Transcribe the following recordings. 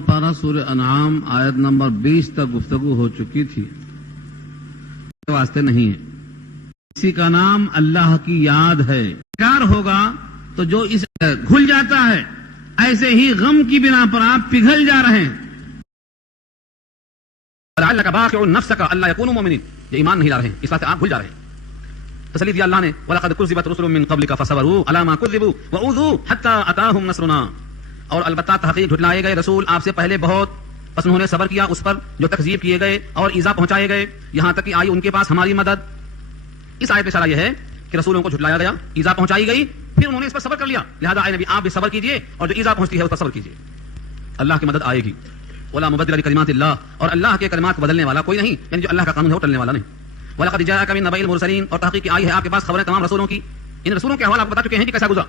पारा सूर्य अनाम आयत नंबर 20 तक गुफ्तगू हो चुकी थी, वास्ते नहीं है। इसी का नाम अल्लाह की याद है। प्यार होगा तो जो इस घुल जाता है, ऐसे ही गम की बिना पर आप पिघल जा रहे हैं। अल्लाह यकूनु मोमिनीन, ये ईमान नहीं ला रहे हैं, इस बात से आप भूल जा रहे हैं। तसल्ली दिया अल्लाह ने, वलक़द कुज़िबत रुसुलुम मिन क़ब्लिका फसबरू अला मा कुज़िबू व ऊज़ू हत्ता अताहुम नस्रुना, और अलबत्ता तहक़ीक़ झुटलाए गए रसूल आपसे पहले बहुत, बस उन्होंने सब्र किया उस पर जो तकज़ीब किए गए और ईज़ा पहुंचाए गए, यहां तक कि आई उनके पास हमारी मदद। इस आयत में इशारा यह है कि रसूलों को झुटलाया गया, ईज़ा पहुंचाई गई, फिर उन्होंने इस पर सब्र कर लिया, लिहाजा आए नबी आप भी सब्र कीजिए और जो ईज़ा पहुंचती है उस पर सब्र कीजिए, अल्लाह की मदद आएगी। वला मुबद्दिल लिकलिमातिल्लाह, और अल्लाह के कलिमात बदलने वाला कोई नहीं, यानी जो अल्लाह का कानून है वो टलने वाला नहीं। वलक़द जाअका मिन नबइल मुरसलीन, और तहक़ीक़ आई है आपके पास खबरें तमाम रसूलों की। इन रसूलों के हवाले आपको बता चुके हैं कि कैसा गुजरा,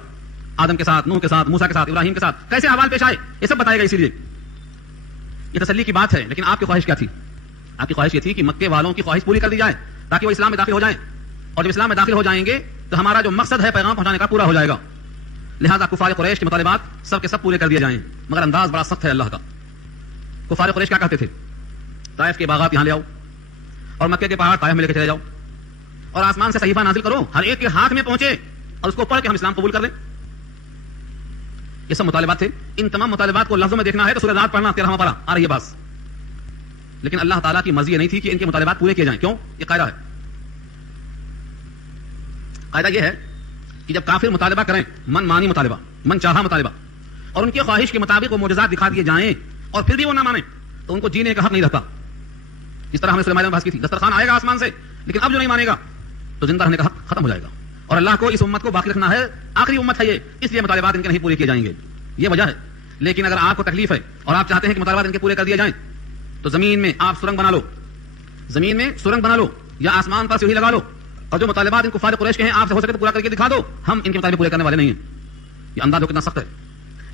आदम के साथ, नूह के साथ, मूसा के साथ, इब्राहिम के साथ कैसे अहवाल पेश आए, ये सब बताएगा। इसीलिए ये तसल्ली की बात है। लेकिन आपकी ख्वाहिश क्या थी? आपकी ख्वाहिश ये थी कि मक्के वालों की ख्वाहिश पूरी कर दी जाए ताकि वो इस्लाम में दाखिल हो जाएं, और जब इस्लाम में दाखिल हो जाएंगे तो हमारा जो मकसद है पैगाम पहुंचाने का पूरा हो जाएगा। लिहाजा कुफार कुरैश के मुतालिबात सब के सब पूरे कर दिए जाएं। मगर अंदाज बड़ा सख्त है अल्लाह का। कुफार कुरैश क्या कहते थे? ताइफ के बागात यहां ले आओ और मक्के के पहाड़ ताइफ में लेकर चले जाओ, और आसमान से सहीफा नाजिल करो, हर एक के हाथ में पहुंचे और उसको पढ़ के हम इस्लाम कबूल कर लें। ये सब मुतालिबात थे। इन तमाम मुतालिबात को लफ्ज़ों में देखना है तो सूरह रात पढ़ना, 13वां पारा आ रही है बस। लेकिन अल्लाह ताला की मर्जी ये नहीं थी कि इनके मुतालिबात पूरे किए जाएं। क्यों? ये कायदा है। कायदा ये है कि जब काफिर मुतालिबा करें, मन मानी मुतालिबा, मन चाहा मुतालिबा, और उनकी ख्वाहिश के मुताबिक वो मोजज़ात दिखा दिए जाएं और फिर भी वो ना माने, तो उनको जीने का हक नहीं रहता। जिस तरह हमने सुलेमान में बात की थी, दस्तरखान आएगा आसमान से, लेकिन अब जो नहीं मानेगा तो जिंदा रहने का हक खत्म हो जाएगा। और अल्लाह को इस उम्मत को बाकी रखना है, आखिरी उम्मत है ये, इसलिए मुतालिबात इनके नहीं पूरे किए जाएंगे, ये वजह है। लेकिन अगर आपको तकलीफ है और आप चाहते हैं कि मुतालिबात इनके पूरे कर दिए जाएं, तो जमीन में आप सुरंग बना लो, जमीन में सुरंग बना लो या आसमान पर सीढ़ी लगा लो, और जो मुतालिबात इनको कुफार कुरैश के हैं आपसे हो सके तो पूरा करके दिखा दो। हम इनके मुताबिक पूरे करने वाले नहीं हैं। ये अंदाज कितना सख्त है।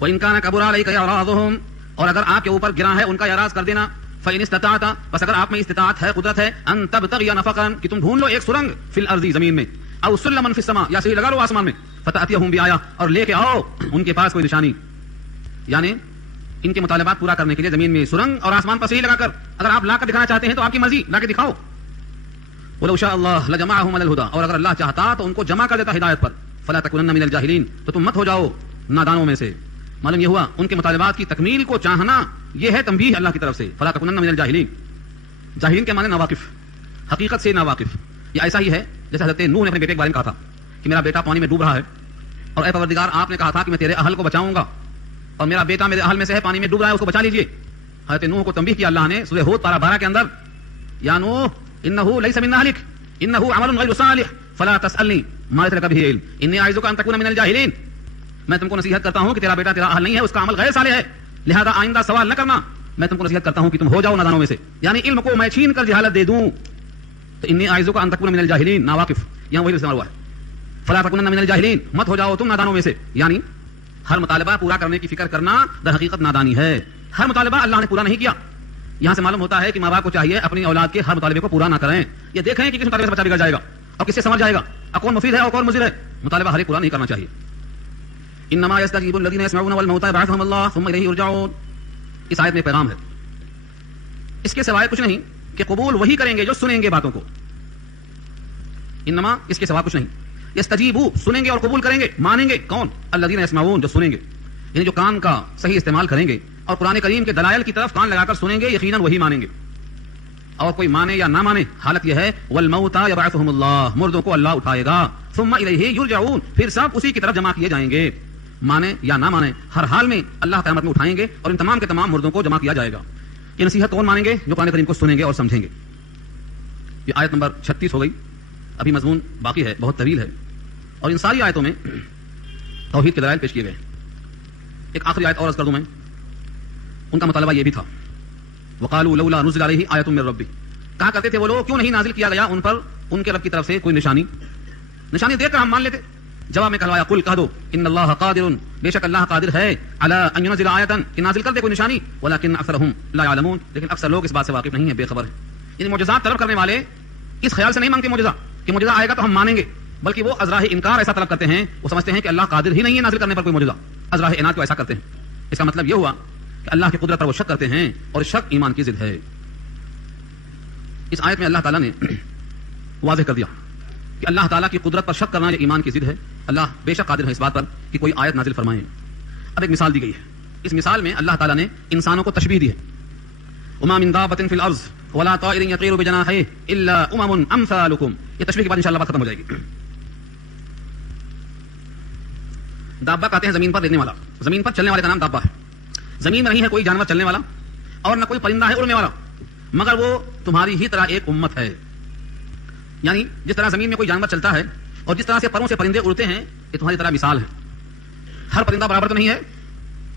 व इन कान कबुरा अलैका इरादुहुम, और अगर आपके ऊपर गिरा है उनका इराज कर देना, फ़इन इस्तताअता, बस अगर आप में इस्तिताअत है, कुदरत है, अन तबतगिया नफक़न, कि तुम ढूंढ लो एक सुरंग, फिल अर्ज़ी, जमीन में, औ सुल्लमन फिस समा, या सीढ़ी लगा लो आसमान में, फतअतियहुम बिआया, और लेके आओ उनके पास कोई निशानी। यानी इनके मुतालिबात पूरा करने के लिए जमीन में सुरंग और आसमान पर सीढ़ी लगाकर अगर आप लाकर दिखाना चाहते हैं तो आपकी मर्जी, लाके दिखाओ। वलौ शाअ अल्लाह लजमअहुम अलल हुदा, और अगर अल्लाह चाहता तो उनको जमा कर देता हिदायत पर। फला तकुनन्ना मिनल जाहिलीन, तो तुम मत हो जाओ नादानों में से। मालूम ये हुआ उनके मुतालिबात की तकमील को चाहना ये है तंबीह अल्लाह की तरफ से। फला तकुनन्ना मिनल जाहिलीन, जाहिलीन के माने नावाकिफ, हकीकत से नावाकिफ। ये ऐसा ही है जैसे हज़रत नूह ने अपने बेटे के बारे में कहा था कि मेरा बेटा पानी में डूब रहा है, और ऐ परवरदिगार आपने कहा था कि मैं तेरे अहल को बचाऊंगा, और मेरा बेटा मेरे अहल में से है, पानी में डूब रहा है, उसको बचा लीजिए। हज़रत नूह को तंबीह किया अल्लाह ने सूरह हूद पारा 12 के अंदर, या नूह इन्नहु लैसा मिन अहलिक इन्नहु अमलुन गैरु सालिह फला तसअलनी मा लैसा लक बिही इल्म इन्नी अइज़ुका अन तकूना मिनल जाहिलीन। मैं तुमको नसीहत करता हूं कि तेरा बेटा तेरा अहल नहीं है, उसका अमल गैर सालिह है, लिहाजा आइंदा सवाल न करना। मैं तुमको नसीहत करता हूं कि तुम हो जाओ नादानों में से, यानी इल्म को मैं छीन कर जहालत दे दूं। तो इन्नी अइज़ुका अन तकूना मिनल जाहिलीन, नावाकिफ, यहां वही इस्तेमाल हुआ है। फला तकुनन्ना मिनल जाहिलीन, मत हो जाओ तुम नादानों में से, यानी हर मुतालिबा पूरा करने की फिक्र करना दर हकीकत नादानी है। हर मुतालिबा अल्लाह ने पूरा नहीं किया। यहां से मालूम होता है कि माँ बाप को चाहिए अपनी औलाद के हर मुतालिबे को पूरा ना करें, ये देखें कि किस मुतालिबे से बच्चा बिगड़ जाएगा और किससे समझ जाएगा, और कौन मुफीद है और कौन मुज़िर है। मुतालिबा हर एक पूरा नहीं करना चाहिए। इन्नमा यस्तजीबु अल्लज़ीना यस्मऊना वल मौता यबअथुहुम अल्लाह सुम्मा इलैहि युरजऊन, इस आयत में पैगाम है। इसके सिवाय कुछ नहीं कि कबूल वही करेंगे जो सुनेंगे बातों को। इन्नमा, इसके सिवा कुछ नहीं। यस्तजीबु, सुनेंगे और कबूल करेंगे, मानेंगे। कौन? अल्लज़ीना यस्मऊन, जो सुनेंगे, यानी जो कान का सही इस्तेमाल करेंगे और कुरान करीम के दलाइल की तरफ कान लगाकर सुनेंगे, यकीनन वही मानेंगे। और कोई माने या ना माने, हालत यह है वल मौता यबअथुहुमुल्लाह, मुर्दों को अल्लाह उठाएगा, सुम्मा इलैहि युरजऊन, फिर सब उसी की तरफ जमा किए जाएंगे। माने या ना माने, हर हाल में अल्लाह क़यामत में उठाएंगे और इन तमाम के तमाम मुर्दों को जमा किया जाएगा। ये नसीहत कौन मानेंगे? जो कुरान करीम को सुनेंगे और समझेंगे। ये आयत नंबर 36 हो गई। अभी मजमून बाकी है, बहुत तवील है, और इन सारी आयतों में तौहीद के दलाइल पेश किए गए। एक आखिरी आयत और अर्ज कर दूं मैं, उनका मुतालबा ये भी था, वक़ालू लौला नुज़िला अलैहि आयतुम मिर रब्बी, कहा करते थे वो लोग क्यों नहीं नाजिल किया गया उन पर उनके रब की तरफ से कोई निशानी देखकर हम मान लेते। जवाब में कहलवाया कुल कह दो इन्नल्लाह कादिरुन, बेशक अल्लाह कादिर है, अला अन युनज़िला आयतन, कि नाजिल कर दे कोई निशानी, वलाकिन अक्सरहुम ला यअलमून, लेकिन अक्सर लोग इस बात से वाकिफ नहीं है, बेखबर है। इन मोजज़ात तलब करने वाले इस ख्याल से नहीं मांगते मोजज़ा कि मोजज़ा आएगा तो हम मानेंगे, बल्कि वो अज़राह इनकार ऐसा तलब करते हैं, वो समझते हैं कि अल्लाह कादिर ही नहीं है नाजिल करने पर कोई मोजज़ा, अज़राह इनाद को ऐसा करते हैं। इसका मतलब ये हुआ کہ اللہ کی قدرت پر وہ شک کرتے ہیں اور شک ایمان کی ضد ہے. اس آیت میں اللہ تعالیٰ نے واضح کر دیا کہ اللہ تعالیٰ کی قدرت پر شک کرنا یہ ایمان کی ضد ہے. اللہ بے شک قادر ہے اس بات پر کہ کوئی آیت نازل فرمائیں. اب ایک مثال دی گئی ہے. اس مثال میں اللہ تعالیٰ نے انسانوں کو تشبیہ دی ہے. وما من دابة في الارض ولا طائر يطير بجناحيه الا امثالكم. یہ تشبیہ کے بعد انشاءاللہ بات ختم ہو جائے گی. دابہ کہتے ہیں زمین پر رہنے والا, زمین پر چلنے والے کا نام دابہ ہے. زمین میں نہیں ہے کوئی جانور چلنے والا اور نہ کوئی پرندہ ہے اڑنے والا, مگر وہ تمہاری ہی طرح ایک امت ہے. یعنی جس طرح زمین میں کوئی جانور چلتا ہے اور جس طرح سے پروں سے پرندے اڑتے ہیں, یہ تمہاری طرح مثال ہے. ہر پرندہ برابر تو نہیں ہے,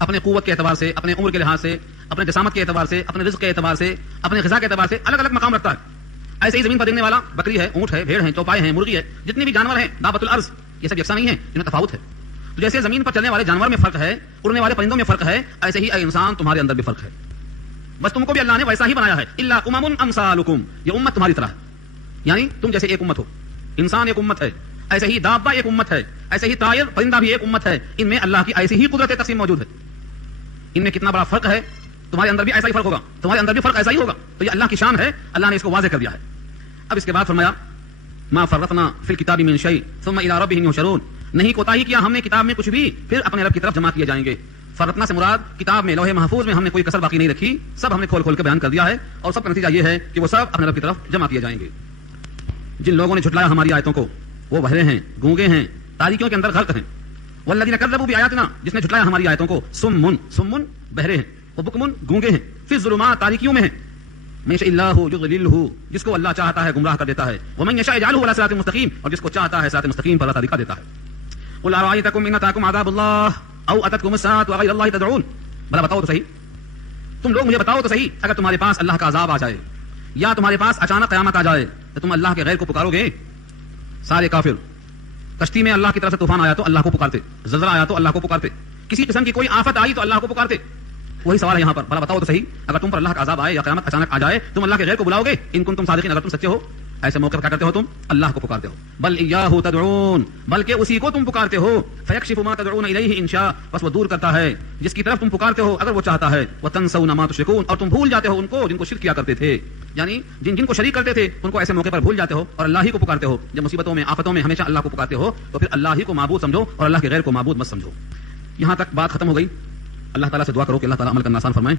اپنے قوت کے اعتبار سے, اپنے عمر کے لحاظ سے, اپنے جسامت کے اعتبار سے, اپنے رزق کے اعتبار سے, اپنے غذا کے اعتبار سے الگ الگ مقام رکھتا ہے. ایسے ہی زمین پر رہنے والا بکری ہے, اونٹ ہے, بھیڑ ہے, چوپائے ہیں, مرغی ہے, جتنے بھی جانور ہیں دابۃ الارض, یہ سب یکساں نہیں ہیں, ان میں تفاوت ہے. تو جیسے زمین پر چلنے والے جانور میں فرق ہے, اڑنے والے پرندوں میں فرق ہے, ایسے ہی انسان تمہارے اندر بھی فرق ہے. بس تم کو بھی اللہ نے ویسا ہی بنایا ہے. الا امم امثالکم, یہ امت تمہاری طرح ہے. یعنی تم جیسے ایک امت ہو, انسان ایک امت ہے, ایسے ہی دابہ ایک امت ہے, ایسے ہی طائر پرندہ بھی ایک امت ہے. ان میں اللہ کی ایسی ہی قدرت تقسیم موجود ہے. ان میں کتنا بڑا فرق ہے, تمہارے اندر بھی ایسا ہی فرق ہوگا, تمہارے اندر بھی فرق ایسا ہی ہوگا. تو یہ اللہ کی شان ہے, اللہ نے اس کو واضح کر دیا ہے. اب اس کے بعد فرمایا ما فرطنا فی الکتاب من شیء ثم الی ربہم یحشرون. نہیں کوتاہی کیا ہم نے کتاب میں کچھ بھی, پھر اپنے رب کی طرف جمع کیے جائیں گے. فرطنا سے مراد کتاب میں لوح محفوظ میں ہم نے کوئی کسر باقی نہیں رکھی, سب ہم نے کھول کھول کے بیان کر دیا ہے, اور سب کا نتیجہ یہ ہے کہ وہ سب اپنے رب کی طرف جمع کیے جائیں گے. جن لوگوں نے جھٹلایا ہماری آیتوں کو وہ بہرے ہیں, گونگے ہیں, تاریکیوں کے اندر غرق ہیں. والذین کذبوا بآیاتنا, جس نے جھٹلایا ہماری آیتوں کو, سمن بہرے ہیں, وبکمن گونگے ہیں, فی الظلمات تاریکیوں میں ہیں. من یشاء اللہ یضللہ, جس کو اللہ چاہتا ہے گمراہ کر دیتا ہے. ومن یشاء یجعلہ علی صراط مستقیم, اور جس کو چاہتا ہے صراط مستقیم پر راستہ دکھا دیتا ہے. قل ارأیتکم ان اتاکم عذاب اللہ او اتتکم الساعۃ وغیر اللہ تدعون. بھلا بتاؤ تو صحیح, تم لوگ مجھے بتاؤ تو صحیح, اگر تمہارے پاس اللہ کا عذاب آ جائے یا تمہارے پاس اچانک قیامت آ جائے تو تم اللہ کے غیر کو پکارو گے؟ سارے کافر کشتی میں اللہ کی طرف سے طوفان آیا تو اللہ کو پکارتے, زلزلہ آیا تو اللہ کو پکارتے, کسی قسم کی کوئی آفت آئی تو اللہ کو پکارتے. وہی سوال ہے یہاں پر, بھلا بتاؤ تو صحیح, اگر تم پر اللہ کا عذاب آئے یا قیامت اچانک آ جائے تم اللہ کے غیر کو بلاؤ گے؟ ان کنتم صادقین, اگر تم سچے ہو. ایسے موقع پر کیا کرتے ہو, تم اللہ کو پکارتے ہو. بل ایاہ تدعون, بلکہ اسی کو تم پکارتے ہو. فیکشف ما تدعون الیہ ان شاء, بس وہ دور کرتا ہے جس کی طرف تم پکارتے ہو اگر وہ چاہتا ہے. وتنسون ما تشركون, اور تم بھول جاتے ہو ان کو جن کو شرک کیا کرتے تھے. یعنی جن کو شریک کرتے تھے ان کو ایسے موقع پر بھول جاتے ہو اور اللہ ہی کو پکارتے ہو. جب مصیبتوں میں آفتوں میں ہمیشہ اللہ کو پکارتے ہو تو پھر اللہ ہی کو معبود سمجھو اور اللہ کے غیر کو معبود مت سمجھو. یہاں تک بات ختم ہو گئی. اللہ تعالیٰ سے دعا کرو کہ اللہ تعالیٰ عمل کرنا آسان فرمائے.